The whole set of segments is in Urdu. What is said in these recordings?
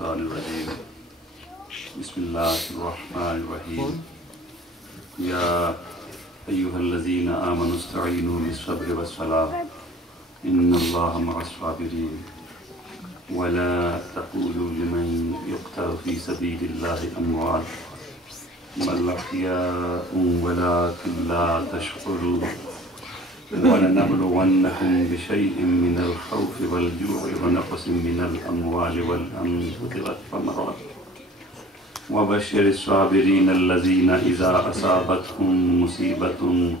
الشیطانirrajیم بسم اللہ الرحمن الرحیم یا ایہا الذین آمنوا استعینوا بالصبر والصلاة ان اللہ مع الصابرین ولا تقولوا لمن يقتل في سبيل الله اموات بل احیاء ولكن لا تشعرون ولنبلونكم بشيء من الخوف والجوع ونقص من الأموال والأنفس والثمرات وبشر الصابرين الذين إذا أصابتهم مصيبة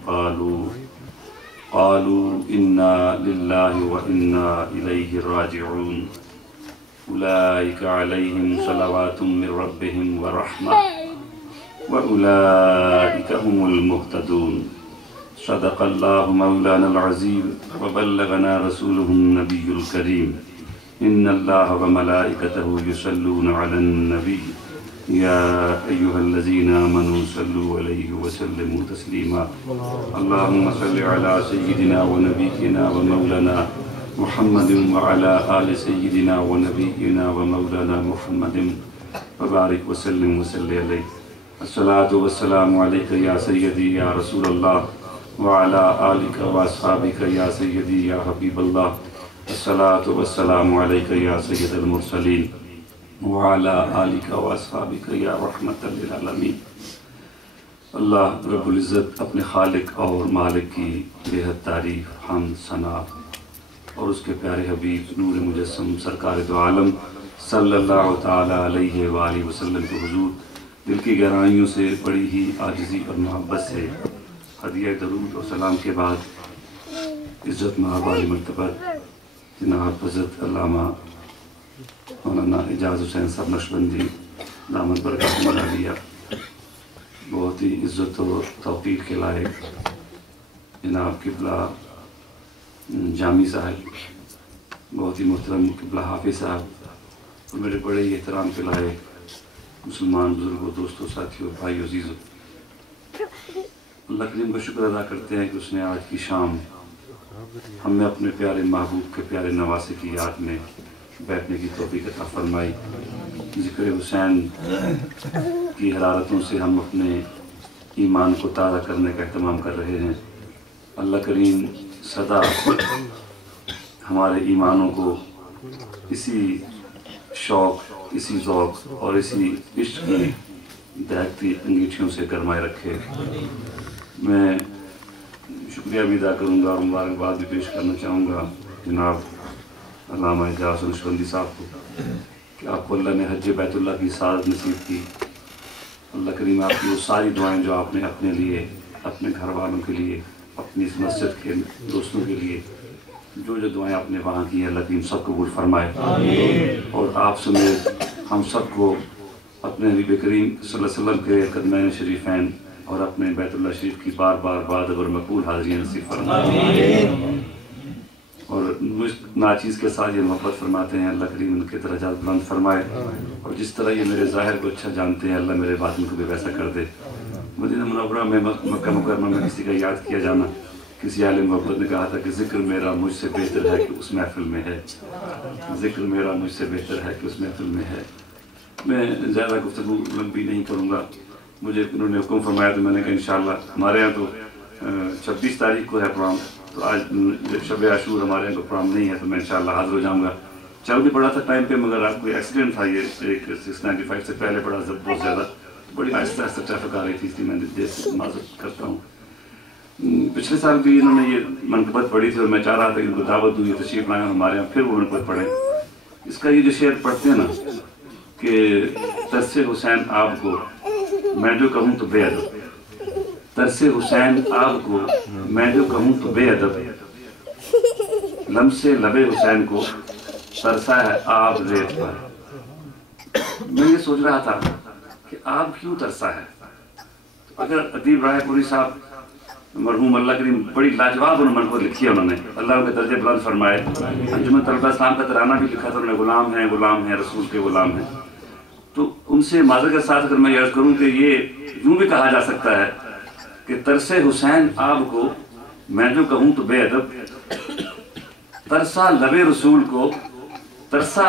قالوا إنا لله وإنا إليه راجعون أولئك عليهم صلوات من ربهم ورحمة وأولئك هم المهتدون صدق الله مولانا العظيم وبلغنا رسوله النبي الكريم إن الله وملائكته يصلون على النبي يا أيها الذين آمنوا صلوا عليه وسلموا تسليما اللهم صل على سيدنا ونبينا ومولانا محمد وعلى آل سيدنا ونبينا ومولانا محمد وبارك وسلم عليه الصلاة والسلام عليك يا سيدي يا رسول الله وعلى آلك وأصحابك يا سيدي يا حبيب الله الصلاة والسلام عليك يا سيد المرسلين وعلى آلك وأصحابك يا رحمة للعالمين اللہ رب العزت اپنے خالق اور مالک کی بےحد تعریف حمد ثنا اور اس کے پیارے حبیب نور مجسم سرکار دو عالم صلی اللہ تعالیٰ علیہ وآلہ وسلم کے حضور دل کی گہرائیوں سے بڑی ہی عاجزی اور محبت سے ہدیہ درود اور سلام کے بعد عزت مآب علی مرتبہ جناب حضرت علامہ مولانا اعجاز حسین صاحب نقشبندی دامت برکاتہم العالیہ بہت ہی عزت و توقیر کے لائق جناب قبلہ جامی صاحب بہت ہی محترم قبلہ حافظ صاحب اور میرے بڑے ہی احترام کے لائق مسلمان بزرگوں دوستوں ساتھیوں بھائی عزیزوں اللہ کریم کا شکر ادا کرتے ہیں کہ اس نے آج کی شام ہمیں اپنے پیارے محبوب کے پیارے نواسے کی یاد میں بیٹھنے کی توفیق عطا فرمائی ذکر حسین کی حرارتوں سے ہم اپنے ایمان کو تازہ کرنے کا اہتمام کر رہے ہیں اللہ کریم سدا ہمارے ایمانوں کو اسی شوق اسی ذوق اور اسی عشق کی دہکتی انگیٹھیوں سے گرمائے رکھے میں شکریہ بھی ادا کروں گا اور مبارکباد بھی پیش کرنا چاہوں گا جناب علامہ اعجاز نقشبندی صاحب کو کہ آپ کو اللہ نے حج بیت اللہ کی سعادت نصیب کی اللہ کریم آپ کی وہ ساری دعائیں جو آپ نے اپنے لیے اپنے گھر والوں کے لیے اپنی اس مسجد کے دوستوں کے لیے جو دعائیں آپ نے وہاں کی ہیں اللہ کریم سب قبول فرمائے اور آپ سمیت ہم سب کو اپنے حبیب کریم صلی اللہ علیہ وسلم کے قدمین شریفین اور اپنے بیت اللہ شریف کی بار بار بعد اور مقبول حاضریاں نصیب فرمائے اور ناچیز کے ساتھ یہ محبت فرماتے ہیں اللہ کریم ان کے درجات بلند فرمائے اور جس طرح یہ میرے ظاہر کو اچھا جانتے ہیں اللہ میرے باطن کو بھی ویسا کر دے مدینہ منورہ میں مکہ مکرمہ میں کسی کا یاد کیا جانا کسی عالم محبت نے کہا تھا کہ ذکر میرا مجھ سے بہتر ہے کہ اس محفل میں ہے ذکر میرا مجھ سے بہتر ہے کہ اس محفل میں ہے میں زیادہ گفتگو لمبی نہیں کروں گا مجھے انہوں نے حکم فرمایا تو میں نے کہا انشاءاللہ ہمارے یہاں تو 26 تاریخ کو ہے پروگرام تو آج شب عاشور ہمارے یہاں کو پروگرام نہیں ہے تو میں انشاءاللہ حاضر ہو جاؤں گا چل بھی پڑا تھا ٹائم پہ مگر آپ کوئی ایکسیڈنٹ تھا یہ 695 سے پہلے پڑا بہت زیادہ بڑی آہستہ آہستہ ٹریفک آ رہی تھی اس لیے میں دیر سے معذرت کرتا ہوں پچھلے سال بھی انہوں نے یہ منقبت پڑھی تھی اور میں چاہ رہا تھا کہ ان کو دعوت دوں یہ تشریف لائیں ہمارے یہاں پھر وہ منقبت پڑھیں اس کا یہ جو شعر پڑھتے ہیں نا کہ ترس حسین آپ کو میں جو کہوں تو بے ادب ترس حسین آپ کو میں جو کہوں تو بے ادب لمس لب حسین کو ترسا ہے آپ ریت پر میں یہ سوچ رہا تھا کہ آپ کیوں ترسا ہے اگر ادیب رائے پوری صاحب مرحوم اللہ کریم بڑی لاجواب انہوں نے لکھی ہے انہوں نے اللہ ان کے درجے بلند فرمائے انجمن طلبہ اسلام کا ترانہ بھی لکھا تھا انہوں نے غلام ہیں رسول کے غلام ہیں تو ان سے معذرت کے ساتھ اگر میں یہ عرض کروں کہ یہ یوں بھی کہا جا سکتا ہے کہ ترس حسین آپ کو میں جو کہوں تو بے ادب ترسا لب رسول کو ترسا